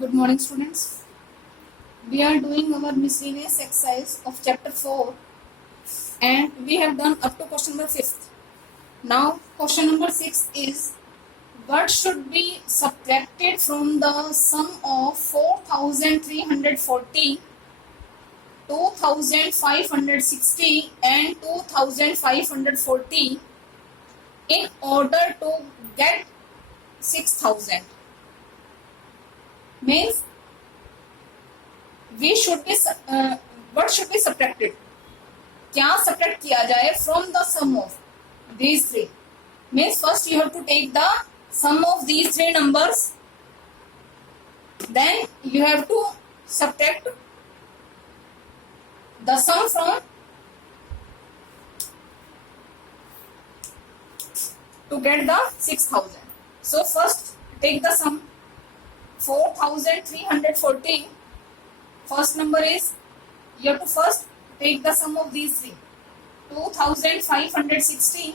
Good morning, students. We are doing our miscellaneous exercise of chapter 4 and we have done up to question number 5th. Now, question number 6 is what should be subtracted from the sum of 4,340, 2,560 and 2,540 in order to get 6,000. Means we should be what should be subtracted, क्या subtract किया जाए from the sum of these three. Means first you have to take the sum of these three numbers, then you have to subtract the sum from to get the 6,000. So first take the sum 4,340. First number is, you have to first take the sum of these three, 2,560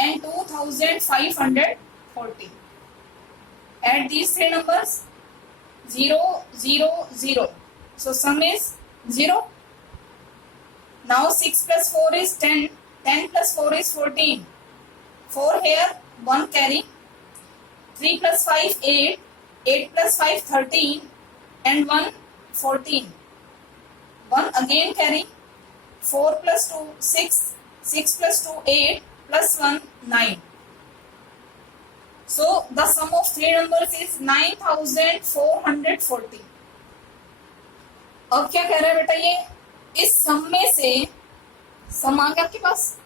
and 2,540. Add these three numbers, 0, 0, 0. So sum is 0. Now 6 plus 4 is 10. 10 plus 4 is 14. 4 here, 1 carry. 3 plus 5, 8. 8 plus 5, 13. And 1, 14. 1 again carry. 4 plus 2, 6. 6 plus 2, 8. Plus 1, 9. So the sum of three numbers is 9,440. अब क्या कह रहा है बेटा, ये इस सम में से, सम आ गया आपके पास,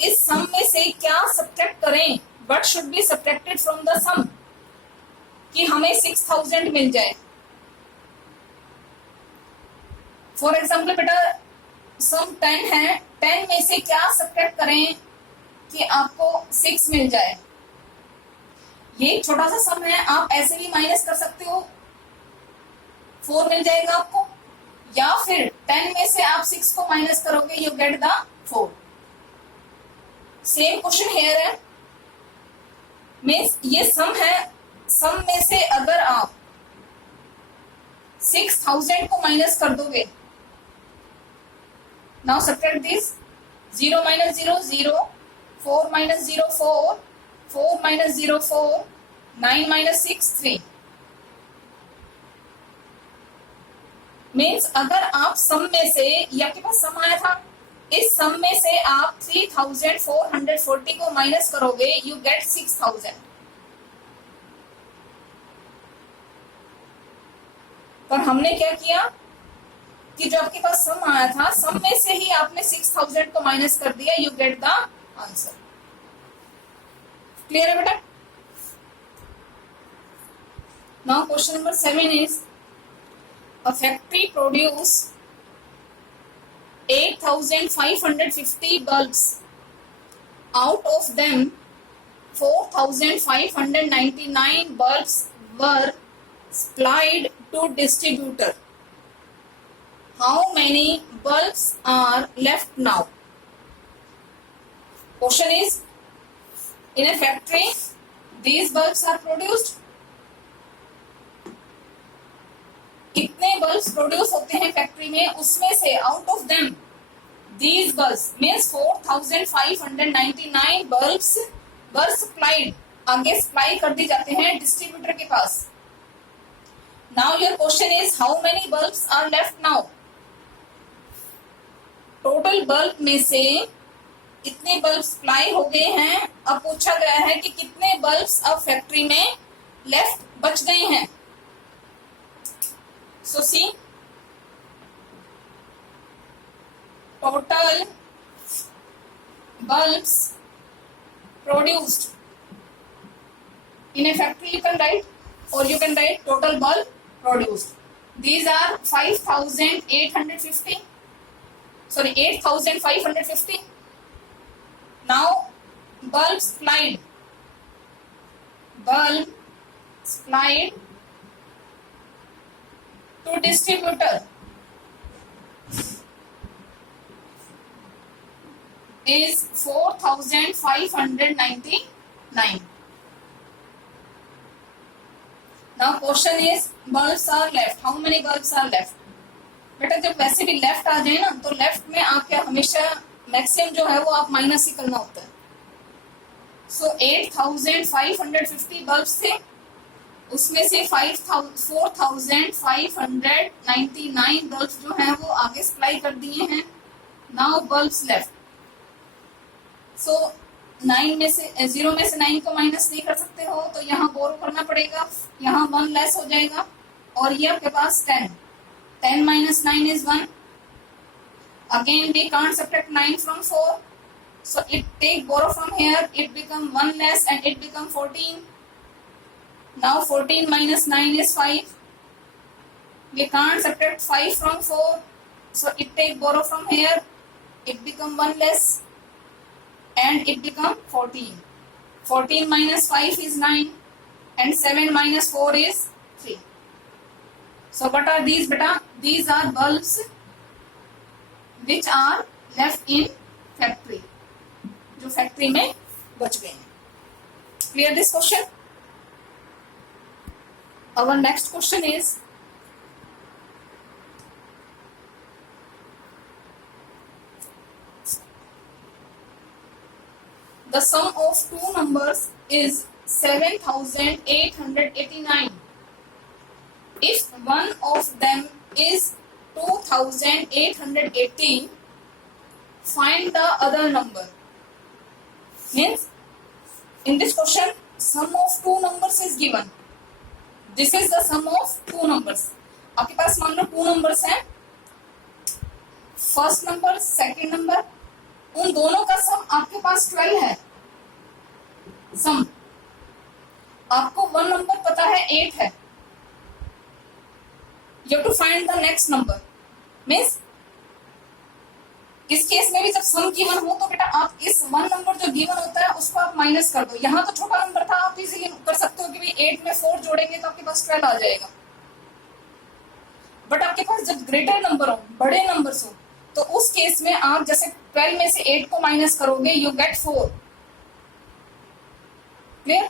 इस सम में से क्या सब्ट्रैक्ट करें, what should be subtracted from the sum कि हमें 6,000 मिल जाए. फॉर एग्जाम्पल बेटा सम 10 है, 10 में से क्या सब्ट्रैक्ट करें कि आपको 6 मिल जाए. ये एक छोटा सा सम है, आप ऐसे भी माइनस कर सकते हो, 4 मिल जाएगा आपको, या फिर 10 में से आप 6 को माइनस करोगे, you get the 4. Same question here है. मीन्स ये सम है, सम में से अगर आप 6,000 को माइनस कर दोगे, नाउ सब्ट्रैक्ट दिस, 0 minus 0 0, 4 minus 0 4, 4 minus 0 4, 9 minus 6 3. मीन्स अगर आप सम में से, ये आपके पास सम आया था, इस सम में से आप 3,440 को माइनस करोगे, यू गेट 6,000. पर हमने क्या किया कि जो आपके पास सम आया था, सम में से ही आपने 6,000 को माइनस कर दिया, you get the answer. Clear है बेटा? Now question number 7 is, a factory produce 8,550 bulbs. Out of them, 4,599 bulbs were supplied to distributor. How many bulbs are left now? Question is, in a factory, these bulbs are produced. कितने bulbs produce होते हैं factory में, उसमें से out of them these bulbs means 4,599 bulbs were supplied, आगे supply कर दी जाते हैं डिस्ट्रीब्यूटर के पास. Now your question is how many bulbs are left now. Total bulb में से इतने बल्ब सप्लाई हो गए हैं, अब पूछा गया है कि कितने बल्ब्स अब फैक्ट्री में लेफ्ट बच गए हैं. So see, total bulbs produced in a factory you can write, or you can write total bulb produced. These are 5,850. Sorry, 8,550. Now bulb supplied. Bulb supplied to distributor is 4,599. Now question is bulbs are left, how many bulbs are left? बेटा जब वैसे भी लेफ्ट आ जाए ना तो लेफ्ट में आपके हमेशा मैक्सिमम जो है वो आप माइनस ही करना होता है। सो 8550 बल्ब्स थे, उसमें से 4599 बल्ब्स जो हैं वो आगे सप्लाई कर दिए हैं। नाउ बल्ब्स लेफ्ट, सो 9 में से 0 में से 9 को माइनस नहीं कर सकते हो तो यहाँ बोरो करना पड़ेगा, यहाँ 1 लेस हो जाएगा और ये आपके पास 10 minus 9 is 1. Again we can't subtract 9 from 4, so it take borrow from here, it become 1 less and it become 14. Now 14 minus 9 is 5. We can't subtract 5 from 4, so it take borrow from here, it become 1 less and it become 14. 14 minus 5 is 9 and 7 minus 4 is 3. So what are these beta? These are bulbs which are left in factory, जो फैक्ट्री में बच गए हैं। Clear this question? Our next question is the sum of two numbers is 7889. If one of them is 2818, find the other number. Means in this question sum of two numbers is given. This is the sum of two numbers. आपके पास मान लो 2 numbers हैं, first number second number, उन दोनों का सम आपके पास 12 है। सम आपको 1 नंबर पता है 8 है, you have to find the next number. Means इस केस में भी जब सम गिवन हो तो बेटा आप इस 1 नंबर जो गिवन होता है उसको आप माइनस कर दो। यहाँ तो छोटा नंबर था, आप इजीली कर सकते हो कि भाई 8 में 4 जोड़ेंगे तो आपके पास 12 आ जाएगा। बट आपके पास जब ग्रेटर नंबर हो, बड़े नंबर्स हो, तो उस केस में आप जैसे 12 में से 8 को माइनस करोगे, you get 4। Clear?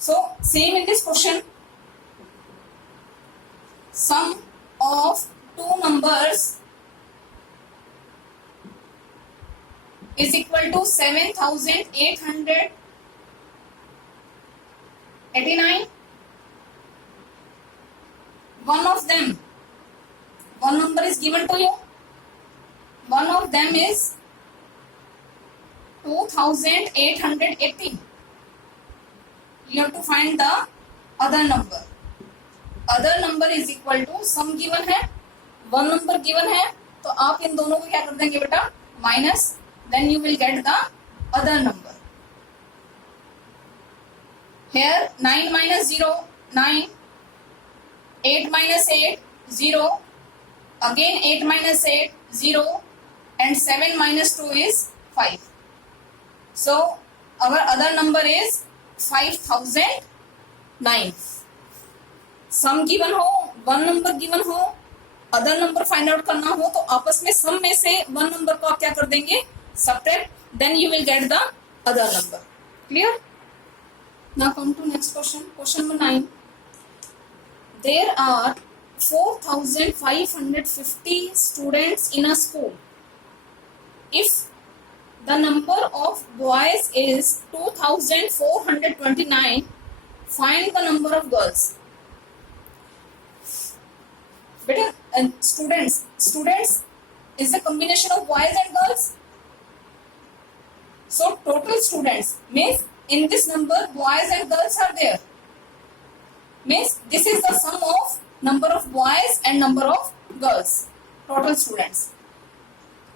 So same in this question, sum of two numbers is equal to 7889. One of them, one number is given to you, one of them is 2880. You have to find the other number. Other number is equal to sum given है, 1 number given है, तो आप इन दोनों को क्या कर देंगे बेटा, minus, then you will get the other number. Here 9 minus 0 9, 8 minus 8 0, again 8 minus 8 0 and 7 minus 2 is 5. So our other number is 5009. Sum given हो, 1 नंबर गिवन हो, अदर नंबर फाइंड आउट करना हो तो आपस में सम में से 1 नंबर को आप क्या कर देंगे, subtract, then you will get the other number. Clear? Now come to next question, question number 9। There are 4550 students in a school. If the number of boys is 2429, find the number of girls. बेटा students is a combination of boys and girls, so total students means in this number boys and girls are there, means this is the sum of number of boys and number of girls, total students।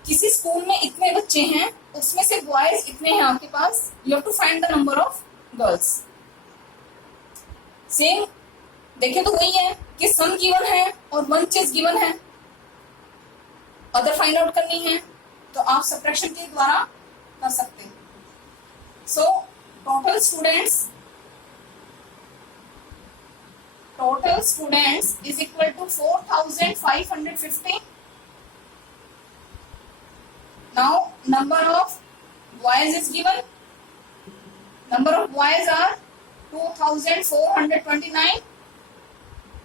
किसी स्कूल में इतने बच्चे हैं, उसमें से बॉयज इतने हैं आपके पास, you have to find the number of girls। Same देखिए तो वही है कि सम गिवन है और 1 चीज गिवन है, अदर फाइंड आउट करनी है तो आप सब्ट्रैक्शन के द्वारा कर सकते हैं। So total students is equal to 4550। Now number of boys is given, number of boys are 2429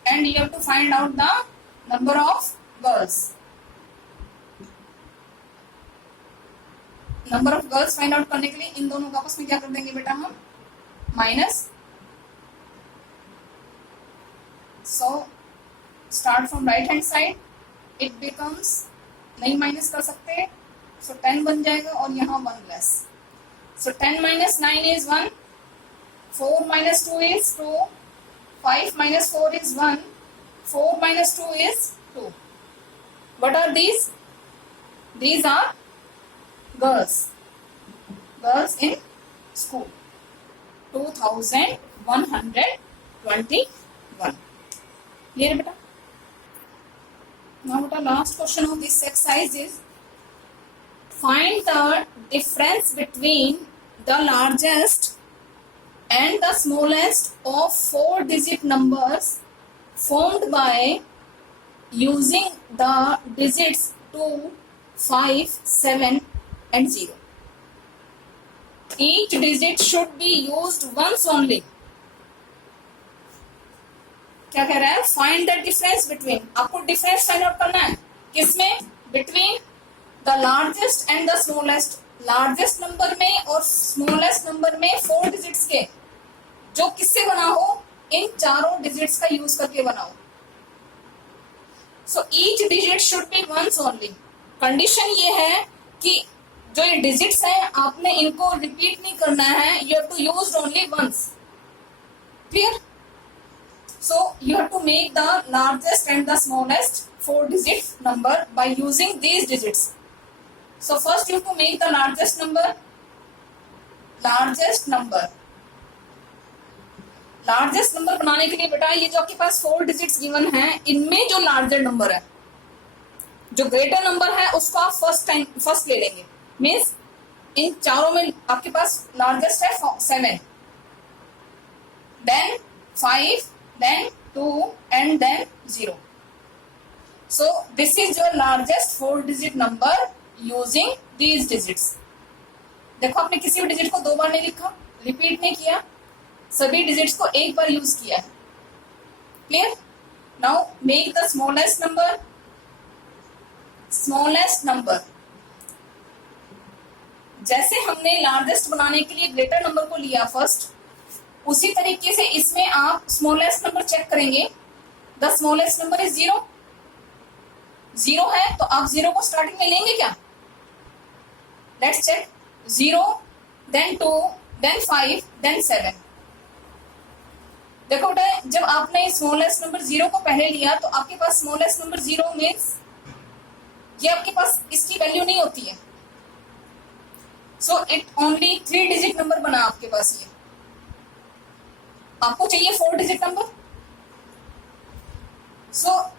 and you have to find out the number of girls. Number of girls find out करने के लिए इन दोनों का आपस में क्या कर देंगे बेटा हम minus. So start from right hand side, it becomes, नहीं माइनस कर सकते, सो 10 बन जाएगा और यहाँ 1 लेस. सो 10 minus 9 is 1, 4 minus 2 is 2, 5 minus 4 is 1, 4 minus 2 is 2. What are these? These are girls in school. 2121. Clear beta? Now beta, last question of this exercise is find the difference between the largest and the smallest of 4-digit numbers formed by using the digits 2, 5, 7 and 0. Each digit should be used once only. क्या कह रहा है? Find the difference between. आपको difference find out करना है किसमें? Between the largest and the smallest. Largest number में और smallest number में 4 digits के, जो किससे बना हो? इन चारों digits का यूज करके बनाओ. So each digit should be once only. Condition ये है कि जो ये डिजिट्स हैं आपने इनको रिपीट नहीं करना है. You have to use only once. Clear? So you have to make the largest and the smallest 4-digit number by using these digits. So first you have to make the largest number. Largest number बनाने के लिए बेटा ये जो आपके पास 4 digits given है, इनमें जो लार्जर नंबर है, जो ग्रेटर नंबर है, उसको आप फर्स्ट ले लेंगे. मीन्स इन चारों में आपके पास लार्जेस्ट है 7, then 5, then 2 and then 0. So this is your largest 4-digit number using these digits. देखो आपने किसी भी डिजिट को 2 बार नहीं लिखा, रिपीट नहीं किया, सभी डिजिट्स को एक बार यूज किया है. Clear? Now make the smallest number. Smallest number, जैसे हमने लार्जेस्ट बनाने के लिए ग्रेटर नंबर को लिया फर्स्ट, उसी तरीके से इसमें आप स्मॉलेस्ट नंबर चेक करेंगे. The smallest number is 0. 0 है तो आप 0 को स्टार्टिंग में लेंगे क्या? Let's check. 0, then 2, then 5, then 7. देखो बेटा, जब आपने स्मॉलेस्ट नंबर 0 को पहले लिया तो आपके पास स्मॉलेस्ट नंबर 0 मीन्स ये आपके पास इसकी वैल्यू नहीं होती है. So it only 3-digit number बना आपके पास. ये आपको चाहिए 4-digit नंबर. सो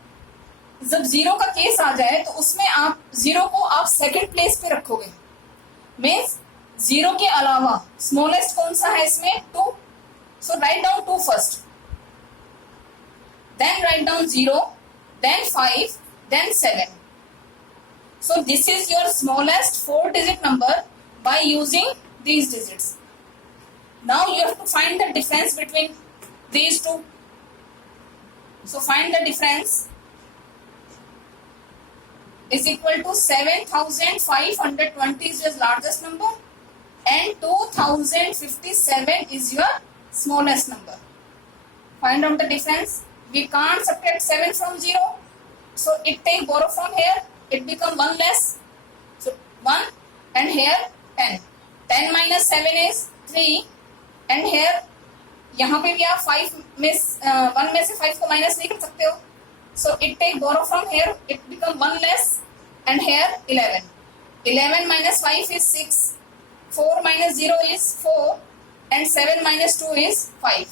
जब 0 का केस आ जाए तो उसमें आप 0 को आप सेकंड प्लेस पे रखोगे. मीन्स 0 के अलावा स्मॉलेस्ट कौन सा है इसमें? 2. So write down 2 first, then write down 0, then 5, then 7. So this is your smallest 4-digit number by using these digits. Now you have to find the difference between these two. So find the difference is equal to 7520 is your largest number and 2057 is your smallest number. Find out the difference. We can't subtract 7 from 0. So it take borrow from here. It become 1 less. So 1 and here 10. 10 minus 7 is 3 and here यहाँ पे भी आप 5 में 1 में से 5 को माइनस नहीं कर सकते हो. So it take borrow from here. It become 1 less and here 11. 11 minus 5 is 6. 4 minus 0 is 4 and 7 minus 2 is 5.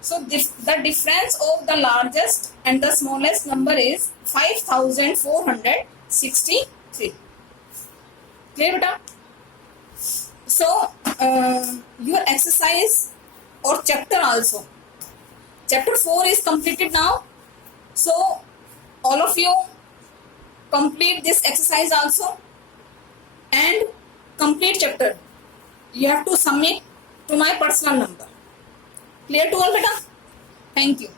So the difference of the largest and the smallest number is 5463. Clear beta? So your exercise or chapter also. Chapter 4 is completed now. So all of you complete this exercise also and complete chapter. You have to submit to my personal number. Clear to all beta? Thank you.